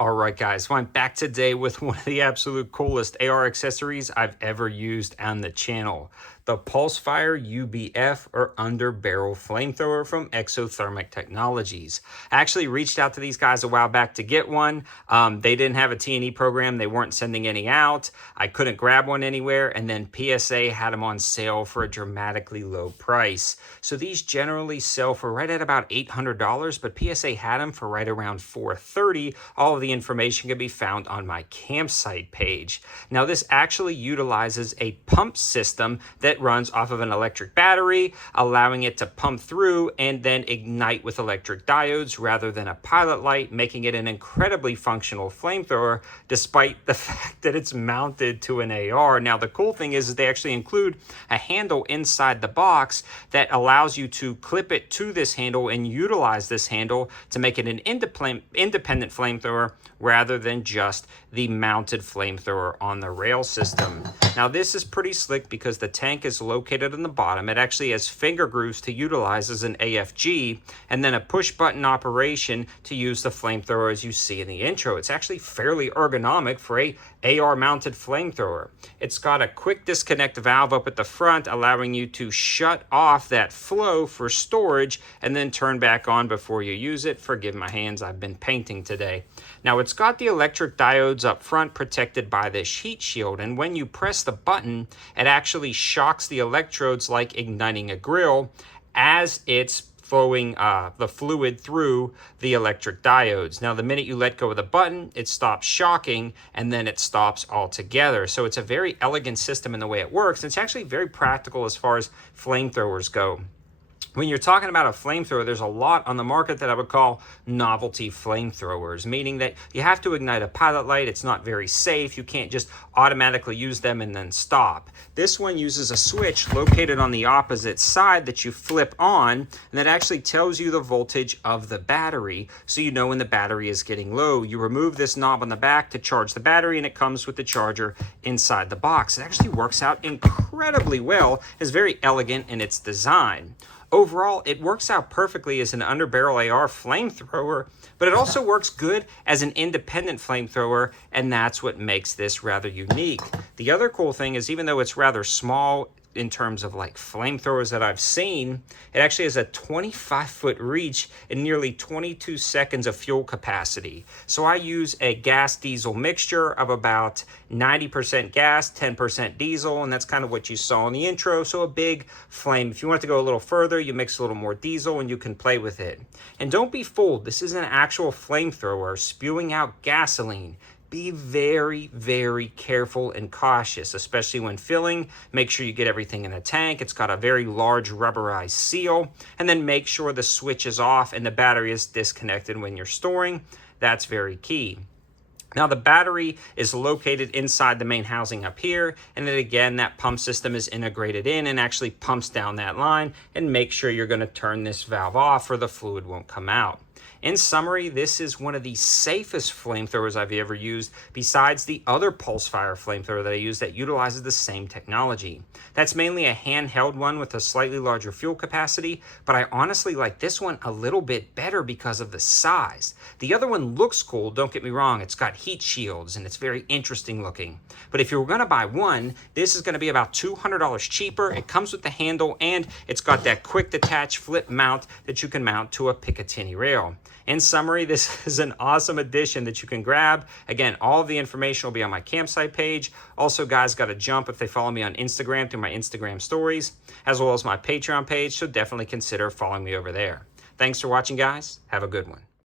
All right, guys, well, I'm back today with one of the absolute coolest AR accessories I've ever used on the channel. The PULSEFIRE UBF or Underbarrel Flamethrower from EXOTHERMIC Technologies. I actually reached out to these guys a while back to get one. They didn't have a T&E program. They weren't sending any out. I couldn't grab one anywhere, and then PSA had them on sale for a dramatically low price. So these generally sell for right at about $800, but PSA had them for right around $430. All of the information can be found on my campsite page. Now, this actually utilizes a pump system that runs off of an electric battery, allowing it to pump through and then ignite with electric diodes rather than a pilot light, making it an incredibly functional flamethrower, despite the fact that it's mounted to an AR. Now, the cool thing is they actually include a handle inside the box that allows you to clip it to this handle and utilize this handle to make it an independent flamethrower rather than just the mounted flamethrower on the rail system. Now, this is pretty slick because the tank is located on the bottom. It actually has finger grooves to utilize as an AFG, and then a push button operation to use the flamethrower as you see in the intro. It's actually fairly ergonomic for a AR mounted flamethrower. It's got a quick disconnect valve up at the front, allowing you to shut off that flow for storage and then turn back on before you use it. Forgive my hands, I've been painting today. Now, it's got the electric diodes up front protected by this heat shield, and when you press the button, it actually shocks the electrodes like igniting a grill as it's flowing the fluid through the electric diodes. Now, the minute you let go of the button, it stops shocking and then it stops altogether. So it's a very elegant system in the way it works. It's actually very practical as far as flamethrowers go. When you're talking about a flamethrower, there's a lot on the market that I would call novelty flamethrowers, meaning that you have to ignite a pilot light. It's not very safe. You can't just automatically use them and then stop. This one uses a switch located on the opposite side that you flip on, and that actually tells you the voltage of the battery, so you know when the battery is getting low. You remove this knob on the back to charge the battery, and it comes with the charger inside the box. It actually works out incredibly well. It's very elegant in its design. Overall, it works out perfectly as an underbarrel AR flamethrower, but it also works good as an independent flamethrower, and that's what makes this rather unique. The other cool thing is, even though it's rather small in terms of like flamethrowers that I've seen, it actually has a 25-foot reach and nearly 22 seconds of fuel capacity. So I use a gas diesel mixture of about 90% gas, 10% diesel, and that's kind of what you saw in the intro. So a big flame. If you want it to go a little further, you mix a little more diesel and you can play with it. And don't be fooled, this is an actual flamethrower spewing out gasoline. Be very, very careful and cautious, especially when filling. Make sure you get everything in the tank. It's got a very large rubberized seal. And then make sure the switch is off and the battery is disconnected when you're storing. That's very key. Now, the battery is located inside the main housing up here, and then again, that pump system is integrated in and actually pumps down that line, and make sure you're going to turn this valve off or the fluid won't come out. In summary, this is one of the safest flamethrowers I've ever used, besides the other PULSEFIRE flamethrower that I use that utilizes the same technology. That's mainly a handheld one with a slightly larger fuel capacity, but I honestly like this one a little bit better because of the size. The other one looks cool, don't get me wrong, it's got heat shields and it's very interesting looking. But if you're gonna buy one, this is gonna be about $200 cheaper. It comes with the handle and it's got that quick detach flip mount that you can mount to a Picatinny rail. In summary, this is an awesome addition that you can grab. Again, all of the information will be on my campsite page. Also, guys, got to jump if they follow me on Instagram through my Instagram stories, as well as my Patreon page, so definitely consider following me over there. Thanks for watching, guys. Have a good one.